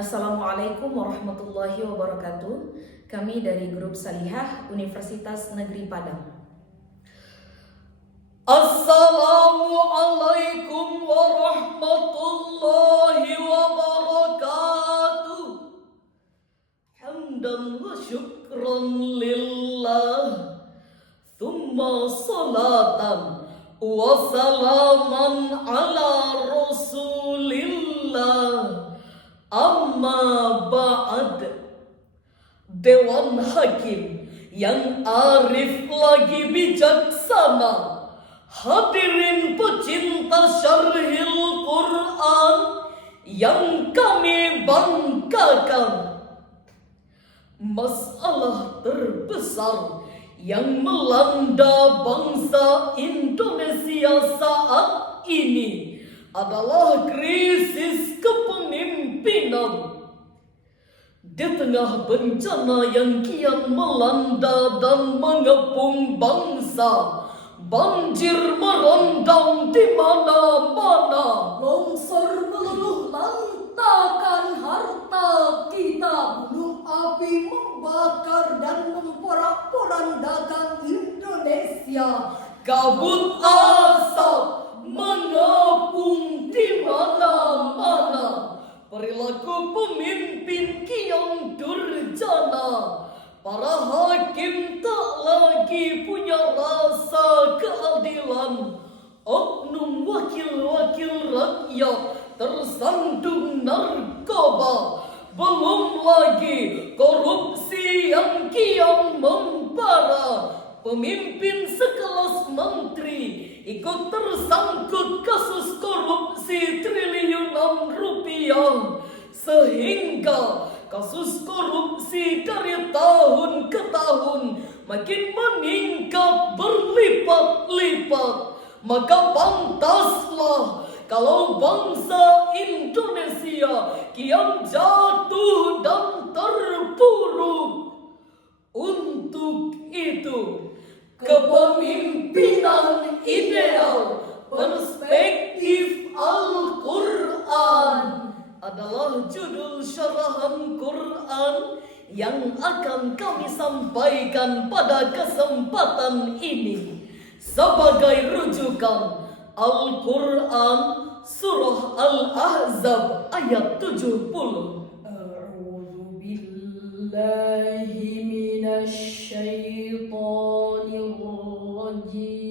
Assalamualaikum warahmatullahi wabarakatuh. Kami dari Grup Salihah Universitas Negeri Padang. Assalamualaikum warahmatullahi wabarakatuh. Hamdan wa syukran lillah, thumma salatan wa salaman ala rasulillah. Amma ba'd. Dewan Hakim yang arif lagi bijaksana, hadirin pecinta syarhil Quran yang kami banggakan. Masalah terbesar yang melanda bangsa Indonesia saat ini adalah krisis kepemimpinan. Di tengah bencana yang kian melanda dan mengepung bangsa, banjir merendam di mana-mana, longsor meluluh lantakan harta kita, gunung api membakar dan memporak-porandakan Indonesia, kabut asap mengepung di mana-mana, perilaku pemimpin kian durjana, para hakim tak lagi punya rasa keadilan, oknum wakil-wakil rakyat tersandung narkoba, belum lagi korupsi yang kian membara. Pemimpin sekelas menteri ikut tersangkut kasus korupsi triliunan rupiah, sehingga kasus korupsi dari tahun ke tahun makin meningkat berlipat-lipat. Maka pantaslah kalau bangsa Indonesia kian jatuh dan terpuruk. Untuk itu, kepemimpinan ideal perspektif Al-Quran adalah judul syarahan Quran yang akan kami sampaikan pada kesempatan ini. Sebagai rujukan, Al-Quran Surah Al-Ahzab ayat 70. A'udzu billahi minasy syaithanir rajim.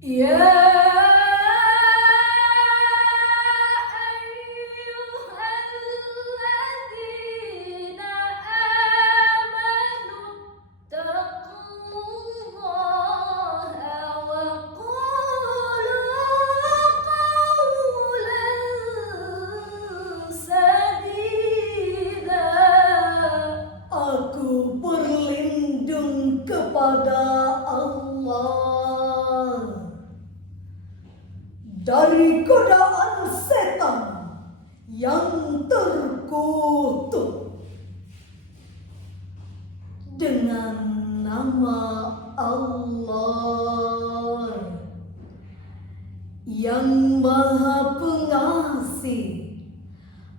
Ya ayyuhalladzina amanu taqullaha wa qulu qawlan sadida. Aku berlindung kepada Allah dari godaan setan yang terkutuk. Dengan nama Allah yang Maha Pengasih,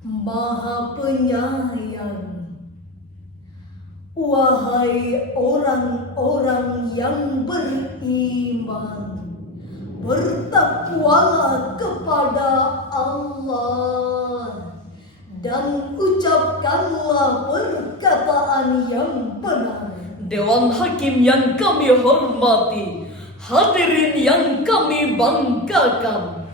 Maha Penyayang. Wahai orang-orang yang beriman, bertakwalah kepada Allah dan ucapkanlah perkataan yang benar. Dewan Hakim yang kami hormati, hadirin yang kami banggakan,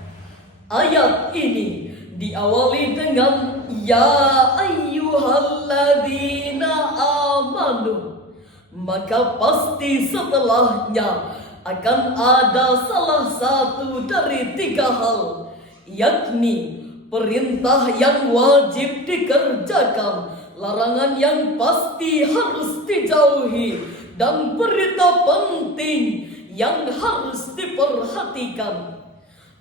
ayat ini diawali dengan ya ayyuhalladzina amanu, maka pasti setelahnya akan ada salah satu dari tiga hal, yakni perintah yang wajib dikerjakan larangan yang pasti harus dijauhi, dan berita penting yang harus diperhatikan.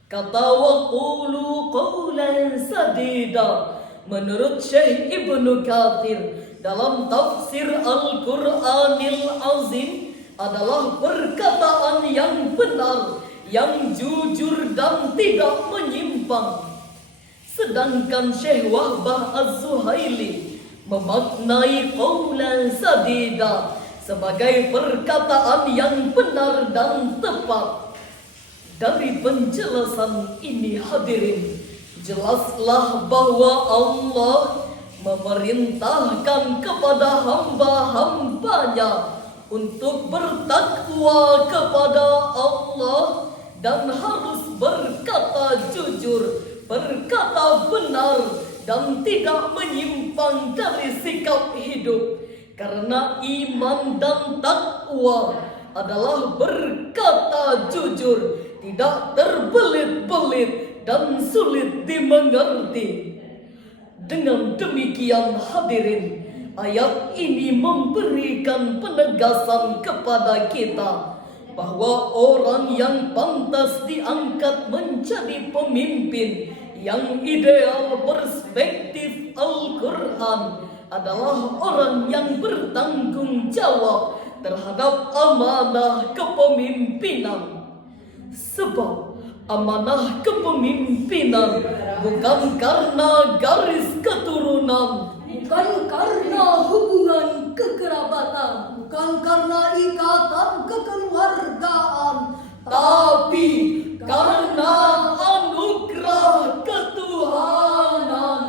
Kata wa qulu qawlan sadida, menurut Syekh Ibnu Katsir dalam tafsir Al-Qur'anil Azim, adalah perkataan yang benar, yang jujur dan tidak menyimpang. Sedangkan Syekh Wahbah Az-Zuhaili memaknai qawlan sadida sebagai perkataan yang benar dan tepat. Dari penjelasan ini hadirin, jelaslah bahwa Allah memerintahkan kepada hamba-hambanya untuk bertakwa kepada Allah dan harus berkata jujur, berkata benar, dan tidak menyimpang dari sikap hidup. Karena iman dan takwa adalah berkata jujur, tidak terbelit-belit dan sulit dimengerti. Dengan demikian hadirin, ayat ini memberikan penegasan kepada kita bahwa orang yang pantas diangkat menjadi pemimpin yang ideal perspektif Al-Quran adalah orang yang bertanggung jawab terhadap amanah kepemimpinan. Sebab amanah kepemimpinan bukan karena garis keturunan, bukan karena hubungan kekerabatan, bukan karena ikatan kekeluargaan, tapi karena anugerah ketuhanan.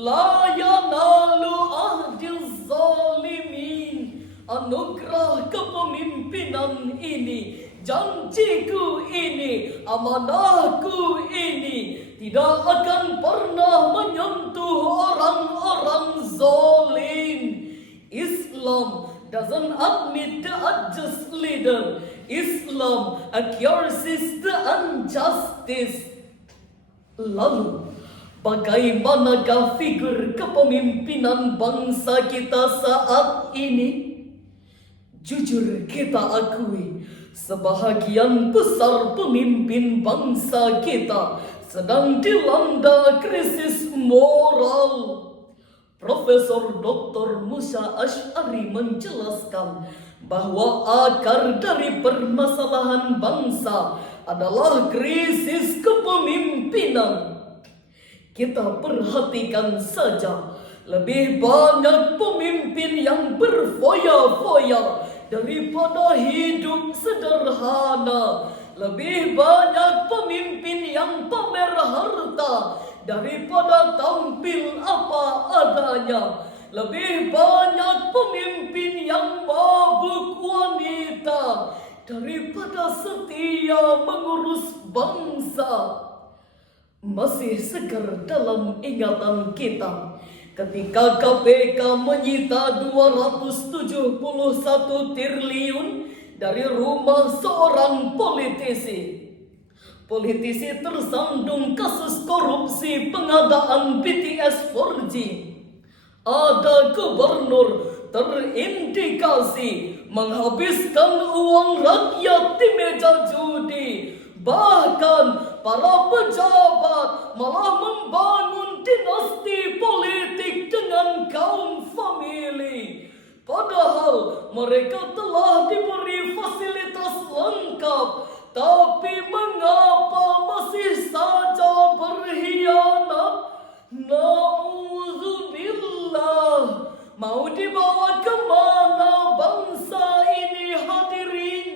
La yanalu ahdiz zalimin. Anugerah kepemimpinan ini, janjiku ini, amanahku ini tidak akan pernah menyentuh orang-orang zalim. Islam doesn't admit the unjust leader. Islam accuses the injustice. Lalu, bagaimanakah figur kepemimpinan bangsa kita saat ini? Jujur kita akui, sebahagian besar pemimpin bangsa kita sedang dilanda krisis moral. Profesor Dr. Musa Asy'ari menjelaskan bahwa akar dari permasalahan bangsa adalah krisis kepemimpinan. Kita perhatikan saja, lebih banyak pemimpin yang berfoya-foya daripada hidup sederhana. Lebih banyak pemimpin yang pamer harta daripada tampil apa adanya. Lebih banyak pemimpin yang mabuk wanita daripada setia mengurus bangsa. Masih segar dalam ingatan kita ketika KPK menyita 271 triliun dari rumah seorang politisi. Politisi tersandung kasus korupsi pengadaan BTS 4G. Ada gubernur terindikasi menghabiskan uang rakyat di meja judi. Bahkan para pejabat malah membangun dinasti politik dengan kaum famili. Padahal mereka telah diberi fasilitas lengkap, tapi mengapa masih saja berkhianat? Na'udzubillah. Mau dibawa kemana bangsa ini hadirin?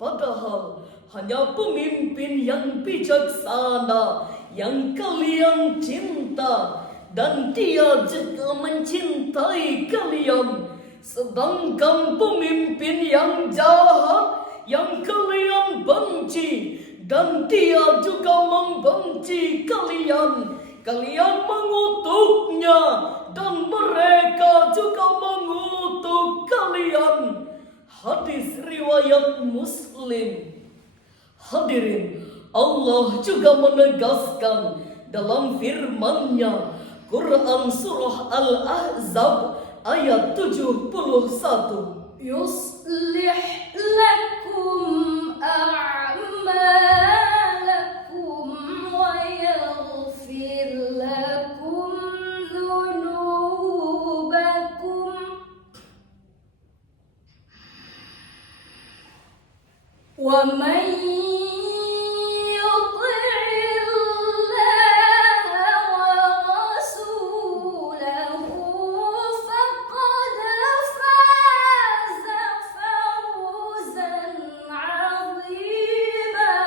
Padahal hanya pemimpin yang bijaksana yang kalian cinta, dan dia juga mencintai kalian. Sedangkan pemimpin yang jahat yang kalian benci, dan dia juga membenci kalian. Kalian mengutuknya, dan mereka juga mengutuk kalian. Hadis riwayat Muslim. Hadirin, Allah juga menegaskan dalam firman-Nya, Quran Surah Al-Ahzab ayat 71. يصلح لكم أعمالكم ويغفر لكم ذنوبكم ومن يطع الله ورسوله فقد فاز فوزا عظيما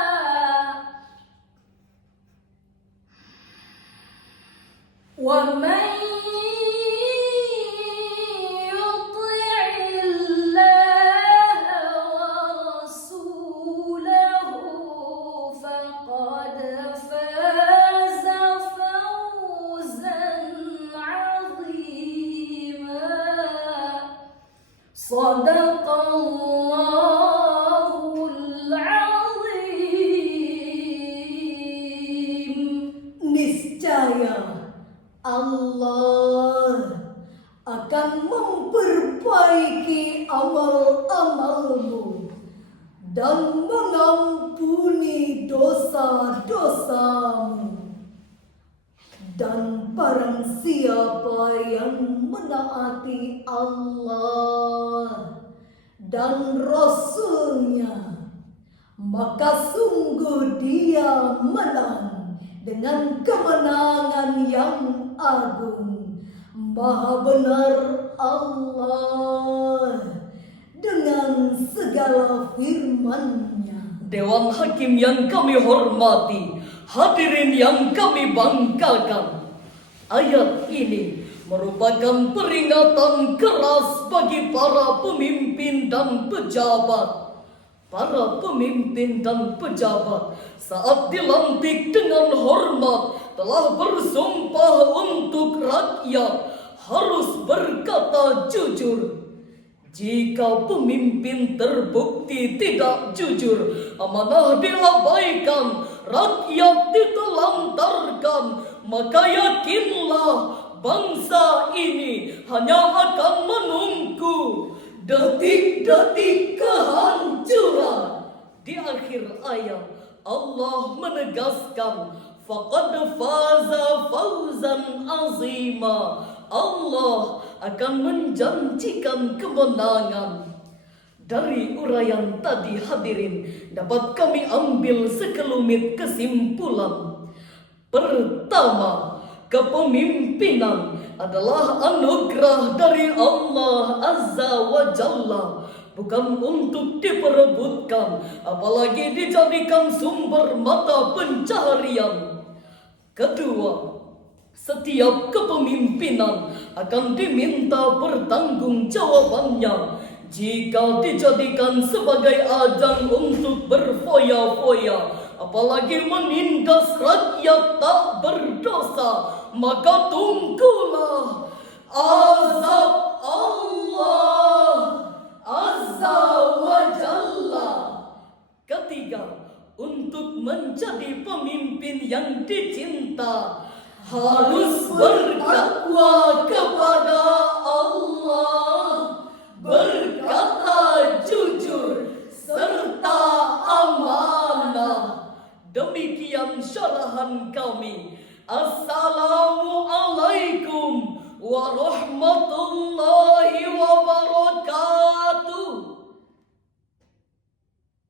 ومن يطع الله ورسوله فقد فاز فوزا عظيما صدق الله العظيم. Niscaya Allah akan memperbaiki amal-amalmu dan mengampuni dosa-dosamu. Dan barang siapa yang menaati Allah dan Rasul-Nya, maka sungguh dia menang dengan kemenangan yang agung. Maha benar Allah dengan segala firman-Nya. Dewan Hakim yang kami hormati, hadirin yang kami banggakan, ayat ini merupakan peringatan keras bagi para pemimpin dan pejabat. Para pemimpin dan pejabat saat dilantik dengan hormat telah bersumpah untuk rakyat harus berkata jujur. Jika pemimpin terbukti tidak jujur, amanah diabaikan, rakyat ditelantarkan, maka yakinlah bangsa ini hanya akan menunggu detik-detik kehancuran. Di akhir ayat Allah menegaskan faqad faza fawzan azima. Allah akan menjanjikan kemenangan. Dari uraian tadi hadirin dapat kami ambil sekelumit kesimpulan. Pertama, kepemimpinan adalah anugerah dari Allah Azza wa Jalla, bukan untuk diperebutkan, apalagi dijadikan sumber mata pencaharian. Kedua, setiap kepemimpinan akan diminta pertanggungjawabannya. Jika dijadikan sebagai ajang untuk berfoya-foya, apalagi menindas rakyat tak berdosa, maka tunggulah azab Allah Azza wa Jalla. Ketiga, untuk menjadi pemimpin yang dicinta harus